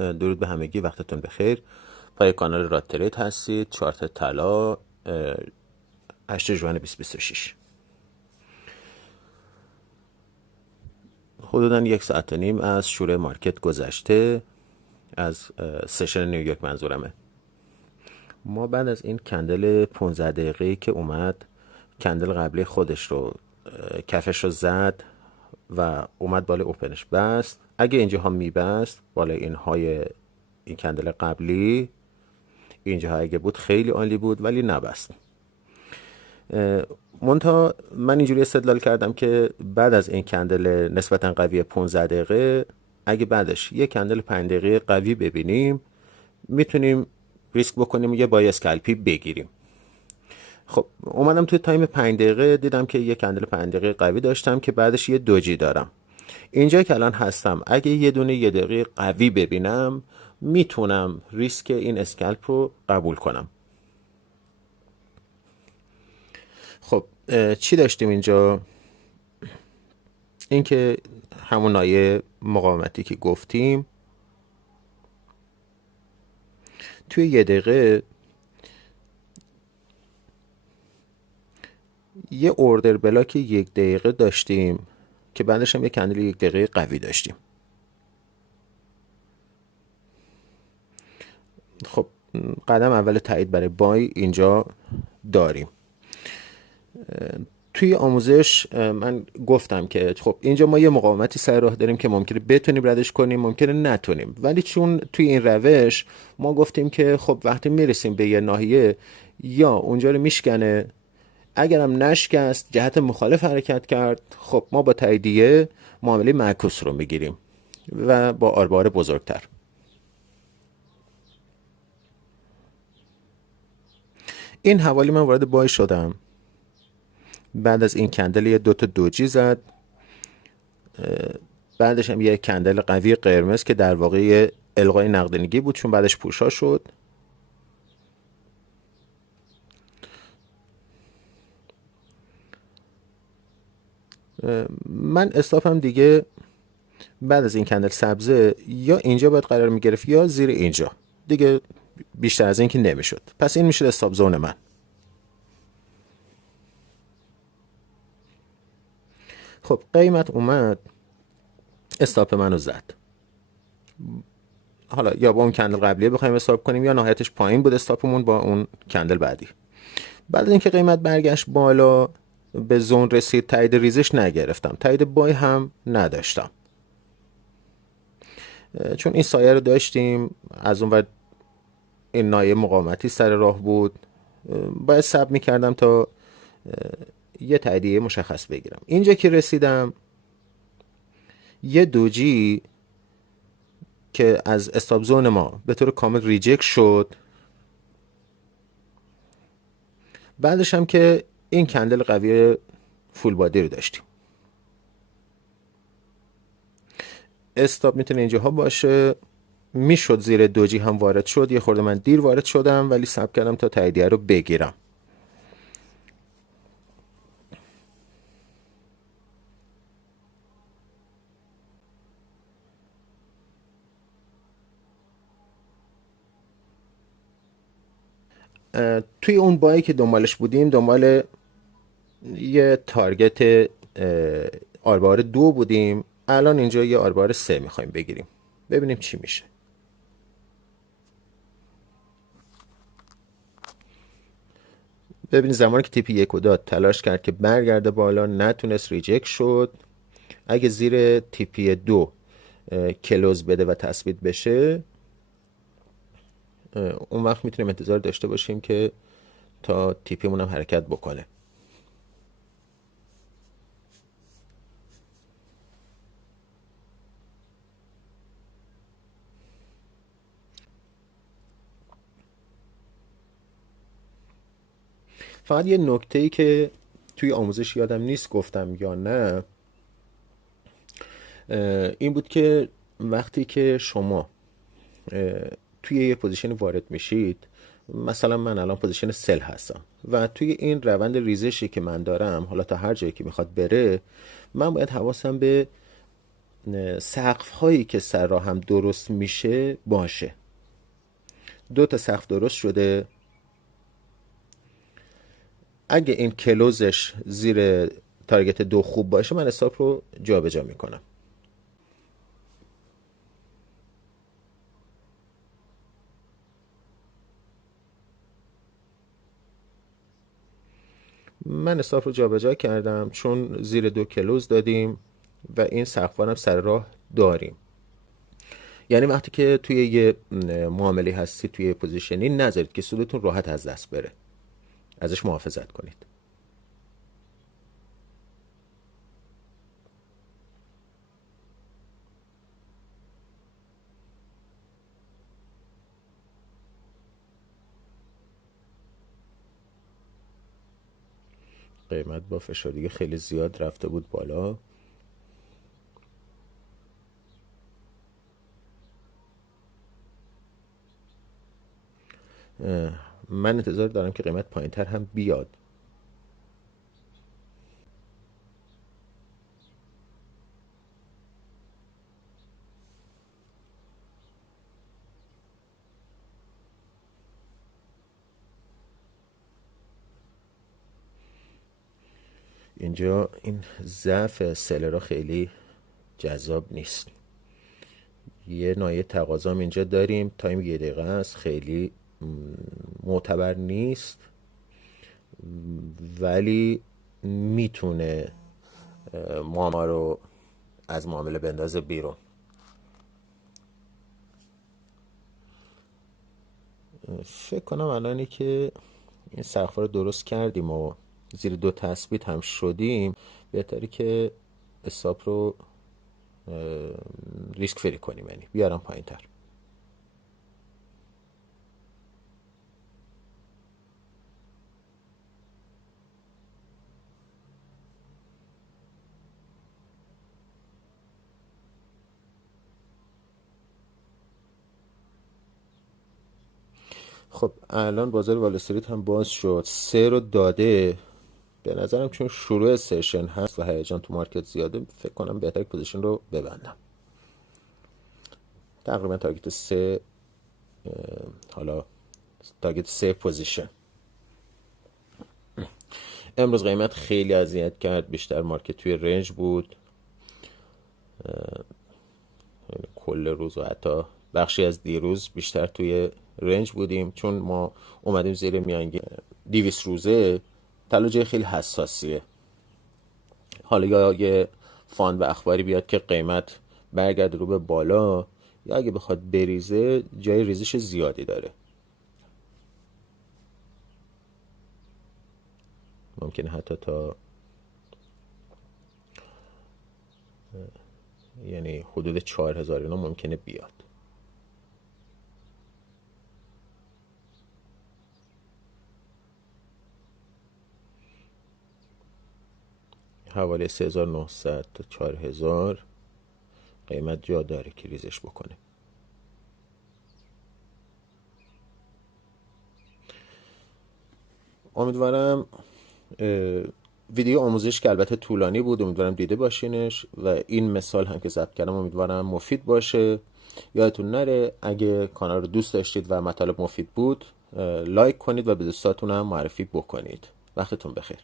درود به همگی، وقتتون بخیر. پای کانال راد ترید هستید. چارت طلا 8 ژوئن 2026. حدوداً 1 ساعت و نیم از شروع مارکت گذشته، از سشن نیویورک منظورمه. ما بعد از این کندل 15 دقیقه‌ای که اومد، کندل قبلی خودش رو کفش رو زد و اومد بالای اوپنش بست. اگه اینجاها میبست بالای این کندل قبلی، اینجاها اگه بود خیلی عالی بود، ولی نبست. منتها من اینجوری استدلال کردم که بعد از این کندل نسبتا قوی 15 دقیقه، اگه بعدش یه کندل 5 دقیقه قوی ببینیم، میتونیم ریسک بکنیم یه بای اسکالپی بگیریم. خب اومدم توی تایم 5 دقیقه، دیدم که یه کندل 5 دقیقه قوی داشتم که بعدش یه دوجی دارم. اینجا که الان هستم، اگه یه دونه 1 دقیقه قوی ببینم، میتونم ریسک این اسکالپ رو قبول کنم. خب چی داشتیم اینجا؟ اینکه همون نایه مقاومتی که گفتیم توی 1 دقیقه یه اوردر بلاک 1 دقیقه داشتیم که بعدش هم یه کندل 1 دقیقه قوی داشتیم. خب قدم اول تایید برای بای اینجا داریم. توی آموزش من گفتم که خب اینجا ما یه مقاومتی سر راه داریم که ممکنه بتونیم ردش کنیم، ممکنه نتونیم، ولی چون توی این روش ما گفتیم که خب وقتی میرسیم به یه ناحیه یا اونجا رو میشکنه، اگرم نشکست جهت مخالف حرکت کرد، خب ما با تاییدیه معامله معکوس رو میگیریم و با آربار بزرگتر. این حوالی من وارد بای شدم. بعد از این کندل یه 2 تا دوجی زد، بعدش هم یه کندل قوی قرمز که در واقع یه الغای نقدینگی بود، چون بعدش پوشا شد. من استاپم دیگه بعد از این کندل سبزه یا اینجا باید قرار میگرفت یا زیر اینجا، دیگه بیشتر از این که نمیشد. پس این میشه استاپ زون من. خب قیمت اومد استاپ منو زد. حالا یا با اون کندل قبلیه بخوایم استاپ کنیم یا نهایتش پایین بود استاپمون با اون کندل بعدی. بعد از اینکه قیمت برگشت بالا، به زون رسید، تایید ریزش نگرفتم، تایید بای هم نداشتم، چون این سایه رو داشتیم. از اون بعد این نایه مقاومتی سر راه بود، باید صبر میکردم تا یه تاییدیه مشخص بگیرم. اینجا که رسیدم یه دوجی که از استاپ زون ما به طور کامل ریجکت شد، بعدش هم که این کندل قوی فول بادی رو داشتیم. استاپ میتونه اینجاها باشه، میشد زیر دوجی هم وارد شد. یه خورده من دیر وارد شدم، ولی صبر کردم تا تاییدیه رو بگیرم. توی اون بایی که دنبالش بودیم، دنبال یه تارگت آربار 2 بودیم. الان اینجا یه آربار 3 میخوایم بگیریم، ببینیم چی میشه. ببینید زمانی که تیپی 1 داد تلاش کرد که برگرده بالا، نتونست، ریجکت شد. اگه زیر تیپی 2 کلوز بده و تثبیت بشه، اون وقت میتونیم انتظار داشته باشیم که تا تیپیمون هم حرکت بکنه. فقط یه نکته‌ای که توی آموزش یادم نیست گفتم یا نه، این بود که وقتی که شما توی یه پوزیشن وارد میشید، مثلا من الان پوزیشن سل هستم و توی این روند ریزشی که من دارم، حالا تا هر جایی که میخواد بره، من باید حواسم به سقف هایی که سر راه هم درست میشه باشه. 2 تا سقف درست شده. اگه این کلوزش زیر تارگت 2 خوب باشه، من استاپ رو جابجا میکنم. من استاپ رو جابجا کردم چون زیر 2 کلوز دادیم و این سقف‌ها هم سر راه داریم. یعنی وقتی که توی یه معامله هستی، توی یه پوزیشنی، نذارید که سودتون راحت از دست بره. ازش محافظت کنید. قیمت با فشار دیگه خیلی زیاد رفته بود بالا. من انتظار دارم که قیمت پایینتر هم بیاد. اینجا این ضعف سلرها خیلی جذاب نیست. یه نایه تقاضا اینجا داریم، تایم 1 دقیقه است، خیلی معتبر نیست، ولی میتونه ما رو از معامله بندازه بیرون. فکر کنم الانی که این سقف‌ها رو درست کردیم و زیر 2 تثبیت هم شدیم، بهتره که استاپ رو ریسک فری کنیم، یعنی بیارم پایین تر. خب الان بازار وال استریت هم باز شد، 3 رو داده. به نظرم چون شروع سشن هست و هیجان تو مارکت زیاده، فکر کنم بهتره پوزیشن رو ببندم. تقریبا تارگت 3، حالا تارگت 3 پوزیشن. امروز قیمت خیلی اذیت کرد، بیشتر مارکت توی رنج بود. کل روز و حتی بخشی از دیروز بیشتر توی رنج بودیم، چون ما اومدیم زیر میانگین 200 روزه. طلا جای خیلی حساسیه. حالا یا یه فان و اخباری بیاد که قیمت برگرده رو به بالا، یا اگه بخواد بریزه جای ریزش زیادی داره. ممکنه حتی تا یعنی حدود 4000 اینا ممکنه بیاد. حوالی 3900 تا 4000 قیمت جا داره که ریزش بکنه. امیدوارم ویدیو آموزش که البته طولانی بود، امیدوارم دیده باشینش و این مثال هم که ضبط کردم امیدوارم مفید باشه. یادتون نره اگه کانال رو دوست داشتید و مطالب مفید بود، لایک کنید و به دوستاتون هم معرفی بکنید. وقتتون بخیر.